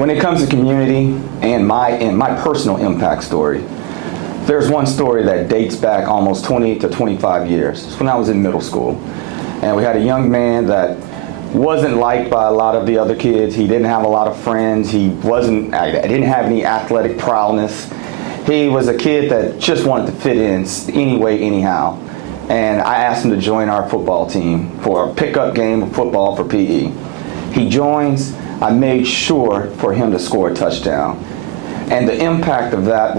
When it comes to community and my personal impact story, there's one story that dates back almost 20 to 25 years. It's when I was in middle school. And we had a young man that wasn't liked by a lot of the other kids. He didn't have a lot of friends. I didn't have any athletic prowess. He was a kid that just wanted to fit in anyway, anyhow. And I asked him to join our football team for a pickup game of football for PE. He joins. I made sure for him to score a touchdown. And the impact of that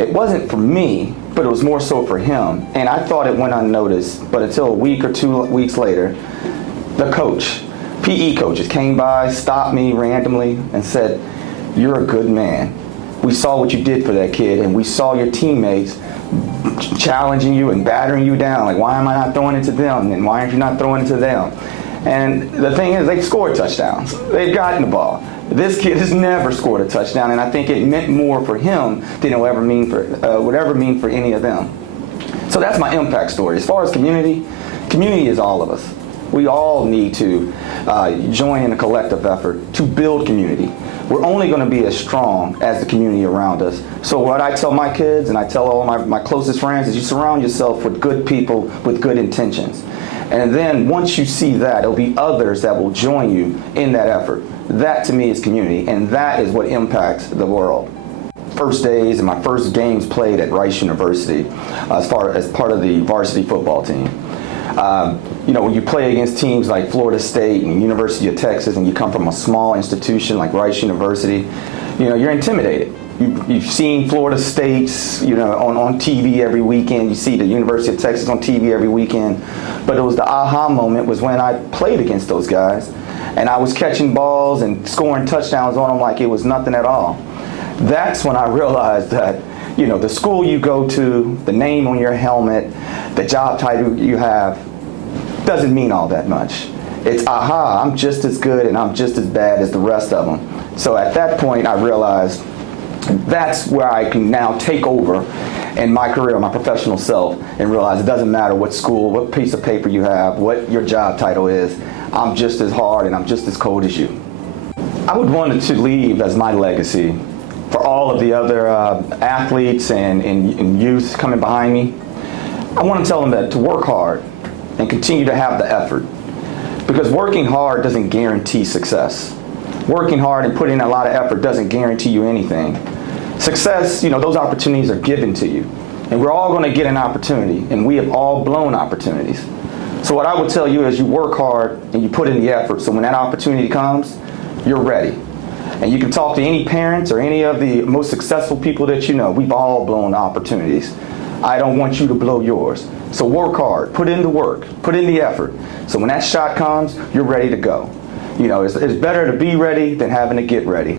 it wasn't for me, but it was more so for him. And I thought it went unnoticed, but until a week or 2 weeks later, the coach, PE coaches came by, stopped me randomly and said, "You're a good man. We saw what you did for that kid, and we saw your teammates challenging you and battering you down. Like, why am I not throwing it to them? And why aren't you not throwing it to them?" And the thing is, they've scored touchdowns. They've gotten the ball. This kid has never scored a touchdown, and I think it meant more for him than it would ever mean for any of them. So that's my impact story. As far as community is all of us. We all need to join in a collective effort to build community. We're only going to be as strong as the community around us. So what I tell my kids and I tell all my closest friends is you surround yourself with good people with good intentions. And then once you see that, there'll be others that will join you in that effort. That to me is community, and that is what impacts the world. First days and my first games played at Rice University as part of the varsity football team. When you play against teams like Florida State and University of Texas, and you come from a small institution like Rice University, you're intimidated. You've seen Florida State's, on TV every weekend. You see the University of Texas on TV every weekend. But it was the aha moment was when I played against those guys, and I was catching balls and scoring touchdowns on them like it was nothing at all. That's when I realized that, the school you go to, the name on your helmet, the job title you have, doesn't mean all that much. It's, aha, I'm just as good and I'm just as bad as the rest of them. So at that point, I realized that's where I can now take over in my career, my professional self, and realize it doesn't matter what school, what piece of paper you have, what your job title is. I'm just as hard and I'm just as cold as you. I would want to leave as my legacy for all of the other athletes and youth coming behind me. I want to tell them that to work hard and continue to have the effort, because working hard doesn't guarantee success. Working hard and putting in a lot of effort doesn't guarantee you anything. Success, those opportunities are given to you. And we're all going to get an opportunity, and we have all blown opportunities. So what I would tell you is you work hard and you put in the effort, so when that opportunity comes, you're ready. And you can talk to any parents or any of the most successful people that you know. We've all blown opportunities. I don't want you to blow yours. So work hard, put in the work, put in the effort. So when that shot comes, you're ready to go. It's better to be ready than having to get ready.